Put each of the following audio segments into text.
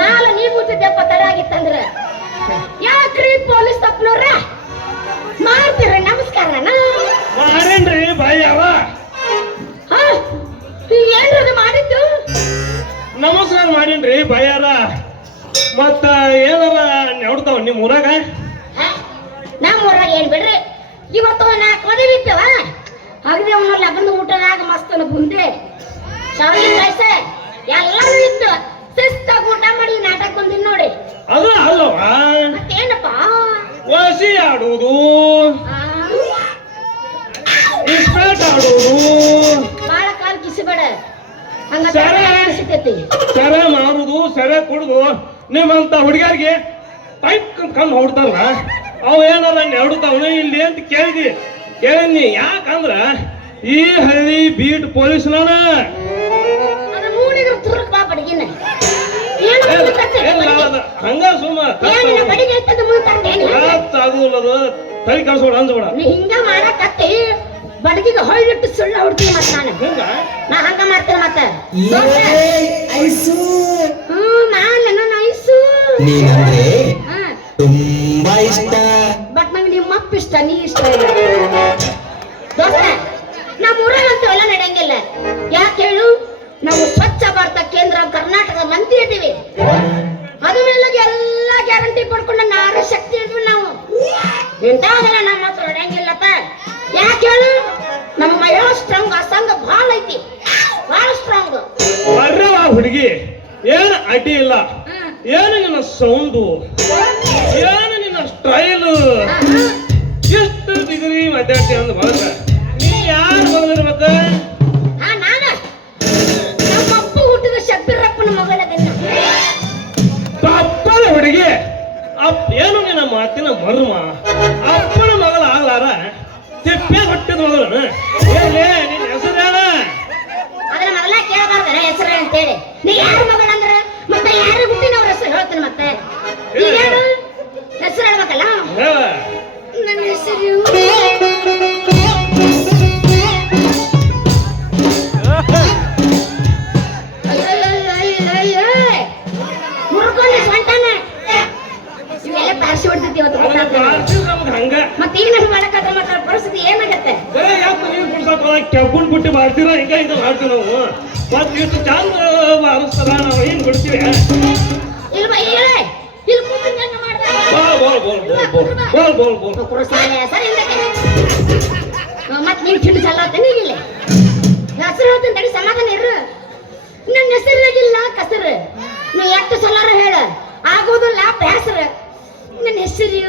ನಾಳೆ ನೀ ಕೂತಿದ್ದೆಪ್ಪ ತಡ ಆಗಿತ್ತಂದ್ರ ಯಾಕ್ರಿ ಪೊಲೀಸ್ ತಪ್ಪನವ್ರ ಮಾಡ್ತೀರಿ ನಮಸ್ಕಾರನ ಮಾಡೇನ್ರಿ ಬಾಯಿ ಅವ ಏನ್ರದ ಮಾಡಿದ್ದು ನಮಸ್ಕಾರ ಮಾಡೇನ್ರಿ ಬಾಯಾರ ಮತ್ತ ಏನಾರ ನೆಡ್ತಾವ ನಿಮ್ ಊರಾಗ ನಮ್ಮ ಊರಾಗ ಏನ್ ಬಿಡ್ರಿ ಇವತ್ತು 4 ಮದುವೆ ಇದ್ದವ ಅಗದಿ ಅವನ ಲಗ್ನದ ಊಟದಾಗ ಮಸ್ತ್ ಬುಂದೆ ಶಾವಿಗೆ ಪಾಯಸ ಎಲ್ಲಾನು ಇತ್ತು ಶಿಸ್ತಾಗಿ ಊಟ ಮಾಡಿ ನಾಟಕ ಬಂದಿನ್ ನೋಡಿ ಅದು ಅಲ್ಲವ ಮತ್ತೇನಪ್ಪ ವಸಿ ಆಡುವುದು ಇಸ್ಪೇಟ್ ಆಡುವುದು ಬಾಳ ಕಾಲ್ ಕಿಸಿಬೇಡ ಹಂಗ ಸೆರೆ ಮಾರುದು ಸೆರೆ ಕುಡುದು ನಿಮ್ಮಂತ ಹುಡುಗಿಯರಿಗೆ ಟೈಪ್ ಕಣ್ಣು ಹೊಡ್ತಾರ ಅವ್ ಏನಾರ ನೆಡ್ತಾವನ ಇಲ್ಲಿ ಅಂತ ಕೇಳಿದ್ನಿ ಯಾಕಂದ್ರ ಈ ಹಳ್ಳಿ ಬೀಟ್ ಪೊಲೀಸ್ ನಾನ ಹಂಗ ಸುಮ್ಮ ಆಗುದಿಲ್ಲದು ತಲೆ ಕಳ್ಸೋಡ ಅಂದ್ಬೇಡ ಹಿಂಗ ಮಾಡಕತ್ತಿ ಬಡಗಿಗೆ ಹೊಳ್ಳಿಟ್ಟು ಸುಳ್ಳು ಹೊಡ್ತೀನಿ ಮತ್ತ ನಾ ಹಂಗ ಮಾಡ್ತೇನೆ ಮತ್ತೆ ನಾನು ಐಸು ತುಂಬಾ ಇಷ್ಟ ಬಟ್ ನಂಗೆ ನಿಮ್ಮ ಅಪ್ಪ ಇಷ್ಟ ನೀ ಇಷ್ಟ ಇಲ್ಲ ದೋಸ್ತ ನಮ್ಮ ಊರಾಗಂತೂ ಎಲ್ಲ ನಡೆಯಂಗಿಲ್ಲ ಯಾಕೆ ಹೇಳು ನಾವು ಸ್ವಚ್ಛ ಭಾರತ ಕೇಂದ್ರ ಕರ್ನಾಟಕದ ಮಂದಿ ಇದ್ದೀವಿ ಅದ ಮೇಲೆ ಎಲ್ಲ ಗ್ಯಾರಂಟಿ ಪಡ್ಕೊಂಡ ನಾರ ಶಕ್ತಿ ಇದ್ವಿ ನಾವು ಇಂಥವೆಲ್ಲ ನಮ್ಮ ಹತ್ರ ನಡೆಯಂಗಿಲ್ಲಪ್ಪ ಯಾಕೆ ಹೇಳು ನಮ್ಮ ಮಹಿಳಾ ಸ್ಟ್ರಾಂಗ್ ಆ ಸಂಘ ಬಹಳ ಐತಿ ಬಹಳ ಸ್ಟ್ರಾಂಗ್ ಬರ್ರವ ಹುಡುಗಿ ಏನ್ ಅಡ್ಡಿ ಇಲ್ಲ ಏನು ನಿನ್ನ ಸೌಂಡು ಏನು ನಿನ್ನ ಸ್ಟೈಲ್ ಎಷ್ಟು ಡಿಗ್ರಿ ಮಾತಾಡ್ತಿ ಅಂದ ಬಳಕ ನೀ ಯಾರು ಬಂದಿರ್ಬೇಕ ನಮ್ಮ ಅಪ್ಪ ಹುಟ್ಟಿದ ಶಬ್ಬಿರಪ್ಪನ ಮಗಳದನ್ನ ಅಪ್ಪನ ಹುಡುಗಿ ಏನು ನಿನ್ನ ಮಾತಿನ ಮರ್ಮ ಅಪ್ಪನ ಮಗಳ ಆಗ್ಲಾರ ತಿಪ್ಪೆ ಹೊಟ್ಟಿದ ಮಗಳನ ನಿನ್ನ ಹೆಸರೇನ ಅದನ್ನ ಮೊದಲ ಕೇಳಬಾರ್ದ ಹೆಸರು ಅಂತೇಳಿ ನೀ ಯಾರ ಮಗಳ ಅಂದ್ರ ಮತ್ತೆ ಯಾರು ಹುಟ್ಟಿನವ್ರ ಹೆಸರು ಹೇಳ್ತೀನಿ ಮತ್ತೆ ಹೆಸರು ಹೇಳ್ಬೇಕಲ್ಲ ನನ್ನ ಹೆಸರು ಮುರ್ಕೊಂಡೆ ಸ್ವಂತಾನ ಇವೆಲ್ಲ ಪಾರ್ಸಿ ಹೊಡ್ತೈತಿ ಮತ್ತೆ ಈಗ ನಮ್ಗೆ ಮಾಡಕ್ಕಾದ್ರೆ ಮತ್ತೆ ಪರಿಸ್ಥಿತಿ ಏನಾಗತ್ತೆ ಕೆಬ್ಬನ್ ಬಿಟ್ಟು ಮಾಡ್ತೀರ ಹಿಂಗ ಹಿಂಗ ಮಾಡ್ತೀವಿ ನಾವು ಮತ್ತೆ ಇಷ್ಟು ಚಂದ ಅನಿಸ್ತಾರ ನಾವು ಹಿಂಗ್ ಬಿಡ್ತೀವಿ ಮತ್ ನೀನ್ ಚಿಂಡು ಚಲ್ಲಾತೇನೆ ಇಲ್ಲ ಹೆಸರು ಹೇಳ್ತೀನಿ ತಡಿ ಸಮಾಧಾನ ಇರು ನನ್ನ ಹೆಸರಿನಾಗಿಲ್ಲ ಕಸರು ನೀ ಎಷ್ಟು ಸಲಾರ ಹೇಳ ಆಗೋದಿಲ್ಲ ಬ್ಯಾಸರ ನನ್ನ ಹೆಸರು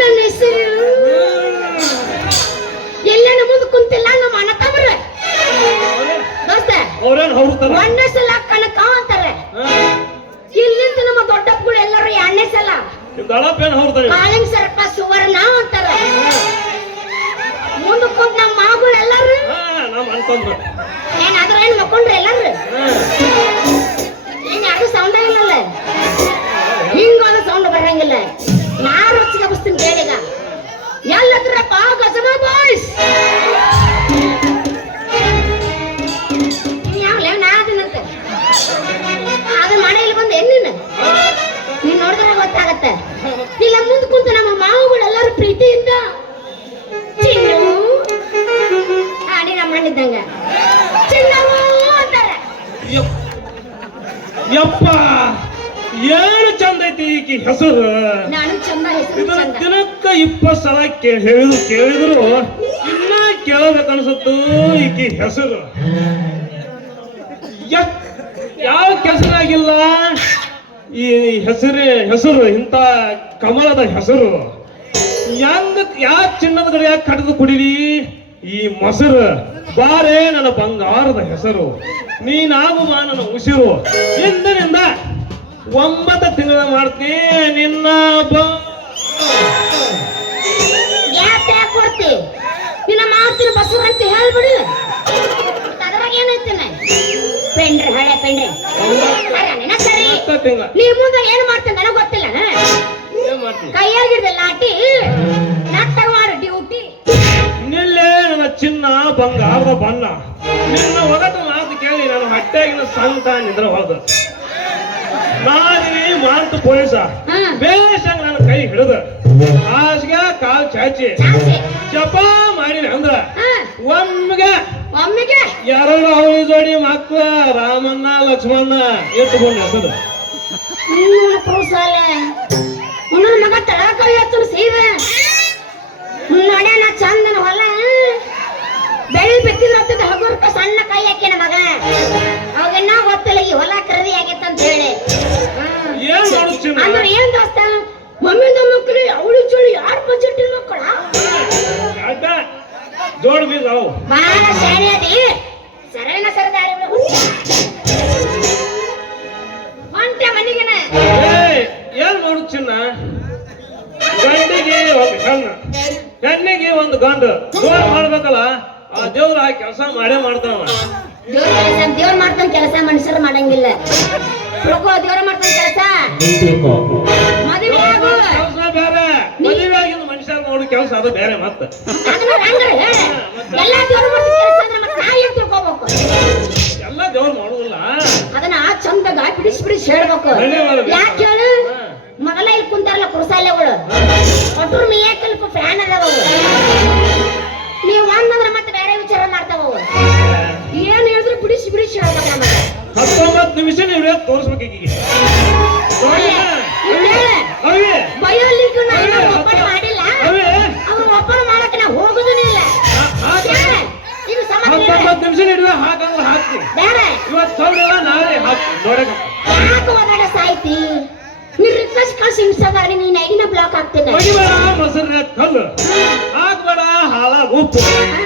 ನನ್ನ ಹೆಸರು ಎಲ್ಲೇನ ಮುಂದೆ ಕುಂತಿಲ್ಲ ನಮ್ಮ ಅಣ್ಣ ತಮ್ರ ದೋಸ್ತ ಒಂದೇ ಸಲ ಕಣಕ ಅಂತಾರೆ ಇಲ್ಲಿಂದ ನಮ್ಮ ದೊಡ್ಡಪ್ಪಗಳು ಎಲ್ಲರೂ 2ನೇ ಸಲ ಕಾಳಿಂಗ್ ಸರ್ಪ ಸುವರ್ಣ ಅಂತಾರ ಮುಂದೆ ಕುಂತ ನಮ್ಮ ಮಾವುಗಳು ಎಲ್ಲರೂ ಏನಾದ್ರೂ ಏನ್ ಮಕ್ಕೊಂಡ್ರಿ ಎಲ್ಲರೂ ಏನ್ ಯಾರು ಸೌಂಡ್ ಆಗಿಲ್ಲಲ್ಲ ಹಿಂಗೊಂದು ಸೌಂಡ್ ಬರಂಗಿಲ್ಲ ನಾ ರೊಚ್ಚಿಗೆ ಬಸ್ತೀನಿ ಕೇಳಿಗ ಎಲ್ಲದ್ರಪ್ಪ ಗಜಮ ಬಾಯ್ಸ್ ಯಾವಲ್ಲ ನಾದಿನಂತೆ ಅದು ಮನೆಯಲ್ಲಿ ಬಂದು ಎಣ್ಣಿನ ನೀನ್ ನೋಡಿದ್ರೆ ಗೊತ್ತಾಗತ್ತೆ ಇಲ್ಲ ಮುಂದೆ ಕುಂತು ನಮ್ಮ ಮಾವುಗಳೆಲ್ಲರೂ ಪ್ರೀತಿಯಿಂದ ಚಿನ್ನು ಆಡಿ ನಮ್ಮ ಮಣ್ಣಿದ್ದಂಗ ಚಿನ್ನವು ಅಂತಾರೆ ಯಪ್ಪ ಏನು ಚಂದ ಐತಿ ಈಕಿ ಹೆಸರು ನಾನು ಚಂದ ಹೆಸರು ದಿನಕ್ಕ 20 ಸಲ ಕೇಳಿದ್ರು ಇನ್ನ ಕೇಳಬೇಕನ್ಸತ್ತು ಈಕಿ ಹೆಸರು ಯಾವ ಕೆಸರಾಗಿಲ್ಲ ಈ ಹೆಸರು ಇಂಥ ಕಮಲದ ಹೆಸರು ಯಾವ ಚಿನ್ನದ ಕಡೆ ಯಾಕೆ ಕಡಿದು ಕುಡಿರಿ ಈ ಮೊಸರು ಬಾರೇ ನನ್ನ ಬಂಗಾರದ ಹೆಸರು ನೀನಾಗುವ ನನ್ನ ಉಸಿರು ಇಂದಿನಿಂದ 9 ತಿಂಗಳ ಮಾಡ್ತೀನಿ ನಿನ್ನ ಕೊಡ್ತಿ ನಿನ್ನ ಮಾಡ್ತೀನಿ ಬಸರು ಅಂತ ಹೇಳ್ಬಿಡಿ ಅದ್ರಾಗ ಏನೈತೇನೆ ಪೆಂಡ್ರೆ ಹಳೆ ಪೆಂಡ್ರೆ ಸರಿ ನೀ ಮುಂದೆ ಏನ್ ಮಾಡ್ತೇನೆ ನನಗೆ ಗೊತ್ತಿಲ್ಲ ಕೈಯಾಗಿರ್ದೆ ಲಾಟಿ ನಟ್ಟಾಗ ಮಾಡು ಡ್ಯೂಟಿ ನಿಲ್ಲೇ ನನ್ನ ಚಿನ್ನ ಬಂಗಾರದ ಬಣ್ಣ ನಿನ್ನ ಒಗಟು ಕಟ್ಟೆಗಿನ ಸಂತ ನಿದ್ರ ಹೋದ ನಾನಿ ಮಾಂತ ಪೊಲೀಸ ಬೇಷಂಗ ನನ್ನ ಕೈ ಹಿಡಿದ ಹಾಸ್ಗೆ ಕಾಲ್ ಚಾಚಿ ಜಪ ಮಾಡಿನ ಅಂದ್ರ ಒಮ್ಮೆಗೆ ಎರಡು ಅವಳಿ ಜೋಡಿ ಮಕ್ಕಳ ರಾಮಣ್ಣ ಲಕ್ಷ್ಮಣ್ಣ ಎತ್ತುಕೊಂಡು ಹೆಸರು ಮಗ ತಳಕೈ ಎತ್ತರು ಸೀದ ನೋಡ್ಯಾನ ಚಂದನ ಹೊಲ ಬೆಳಿ ಬಿತ್ತಿದ ಹಗುರ್ಕ ಸಣ್ಣ ಕೈ ಹಾಕಿನ ಮಗ ಅವಾಗೆನ್ನ ಗೊತ್ತಿಲ್ಲ ಈ ಹೊಲ ಖರೀದಿ ಆಗೈತೆ ಅಂತ ಹೇಳಿ ಏನ್ ಮಾಡುತ್ತೀನಿ ಅಂದ್ರೆ ಏನ್ ದೋಸ್ತ ಮಮ್ಮಿಂದ ಮಕ್ಕಳು ಅವಳಿ ಜೋಳಿ ಯಾರು ಬಜೆಟ್ ಮಕ್ಕಳ ಜೋಡ್ ಬೀಸ್ ಅವು ಬಾಳ ಶಾಣೆ ಅದಿ ಸರಳ ಸರದಾರಿ ಹೊಂಟೆ ಮನಿಗೆನ ಏನ್ ಮಾಡುತ್ತಿನ ಗಂಡಿಗೆ ಒಂದು ಹೆಣ್ಣು ಹೆಣ್ಣಿಗೆ ಒಂದು ಗಂಡು ಜೋಡ್ ಮಾಡ್ಬೇಕಲ್ಲ ಆ ದೇವ್ರ ಆ ಕೆಲಸ ಮಾಡೇ ಮಾಡ್ತಾವ ದೇವ್ರ ಮಾಡ್ತಾನ ಕೆಲಸ ಮನುಷ್ಯರು ಮಾಡಂಗಿಲ್ಲ ದೇವ್ರ ಮಾಡ್ತಾನ ಕೆಲಸ ಮದುವೆ ಆಗು ಕೆಲಸ ಬೇರೆ ಮದುವೆ ಆಗಿನ ಮನುಷ್ಯರು ನೋಡು ಕೆಲಸ ಅದು ಬೇರೆ ಮತ್ತೆ ಎಲ್ಲಾ ದೇವ್ರ ಮಾಡ್ತಾನ ಕೆಲಸ ಅಂದ್ರೆ ಮತ್ತೆ ನಾ ಏನ್ ತಿಳ್ಕೊಬೇಕು ಎಲ್ಲ ದೇವ್ರು ಮಾಡುದಿಲ್ಲ ಅದನ್ನ ಆ ಚಂದಾಗ ಬಿಡಿಸಿ ಹೇಳ್ಬೇಕು ಯಾಕೆ ಹೇಳು ಮೊದಲ ಇಲ್ಲಿ ಕುಂತಾರಲ್ಲ ಕುರ್ಸಾಲೆಗಳು ಒಟ್ಟರು ಮೇಯಕ್ಕಲ್ಪ ಫ್ಯಾನ್ ಅದಾವ ನೀವು ಒಂದಂದ್ರೆ ಮತ್ತೆ ಬೇರೆ ವಿಚಾರ ಮಾಡ್ತಾವ ಏನ್ ಹೇಳಿದ್ರು ಬಿಡಿಸಿ ಹೇಳ್ಬೇಕು ನಮಗೆ 19 ನಿಮಿಷ ನೀವು ತೋರಿಸ್ಬೇಕು ಈಗಿಗೆ ಬಯೋಲಿಕ್ ಒಪ್ಪಂದ ಮಾಡಿಲ್ಲ ಅವ್ರು ಒಪ್ಪಂದ ಮಾಡಕ್ಕೆ ನಾವು ಹೋಗುದೂ ಇಲ್ಲ ಈಗ 19 ನಿಮಿಷ ಹಿಡಿದ ಹಾಕಂದ್ರೆ ಹಾಕ್ತೀನಿ ಬೇರೆ ಇವತ್ತು ಸೌದೆಲ್ಲ ನಾಳೆ ಹಾಕ್ತೀನಿ ನೋಡಕ್ಕೆ ಯಾಕೆ ಒಳಗಡೆ ಸಾಯ್ತಿ ನೀ ರಿಕ್ವೆಸ್ಟ್ ಕಳ್ಸಿ ಇನ್ಸ್ಟಾಗ್ರಾಮ್ ನೀನ್ ಐಡಿನ ಬ್ಲಾಕ್ ಆಗ್ತೇನೆ ಬಗಿಬೇಡ ಮೊಸರು ಕಲ್ಲು ಹಾಕ್ಬೇಡ ಹಾಳಾಗ ಉಪ್ಪು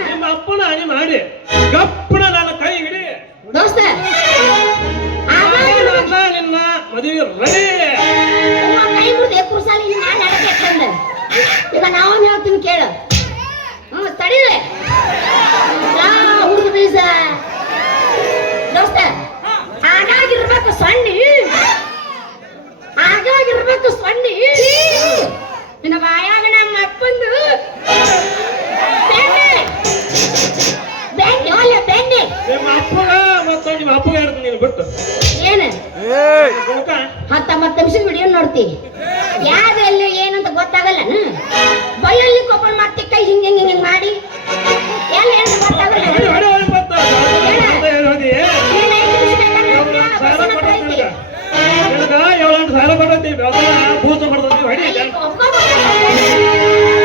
ನಿಮ್ಮ ಅಪ್ಪನ ಹಣಿ ಮಾಡಿ ಗಪ್ಪನ ನನ್ನ ಕೈ ಹಿಡಿ ದೋಸ್ತ ನಿನ್ನ ಮದುವೆ ರೆಡಿ ಕೈ ಮುರಿದೆ ಕುರ್ಸಾಲಿ ನಾನು ನಡಕ್ಕೆ ಚಂದ ಈಗ ನಾವೊಂದು ಹೇಳ್ತೀನಿ ಕೇಳು ತಡೀರೆ ಹುಡುಗ ಬೀಸ ದೋಸ್ತ ಹಾಗಾಗಿರ್ಬೇಕು ಸಣ್ಣಿ ನಿನ್ನ ಬಾಯಾಗ ನಮ್ಮ ಅಪ್ಪಂದು ಬೆಣ್ಣೆ ನಿಮ್ಮ ಅಪ್ಪಗ ಮತ್ತು ನಿಮ್ಮ ಅಪ್ಪಗ ಹೇಳ್ತೀನಿ ನೀನು ಬಿಟ್ಟು ಏನು 19 ನಿಮಿಷ ವಿಡಿಯೋ ನೋಡ್ತಿ ಯಾವ್ದೆಲ್ಲಿ ಏನಂತ ಗೊತ್ತಾಗಲ್ಲ ಬಯಲ್ಲಿ ಓಪನ್ ಮಾಡ್ತಿ ಕೈ ಹಿಂಗೆ ಮಾಡಿ ಎಲ್ಲ ಏನು ಗೊತ್ತಾಗಲ್ಲ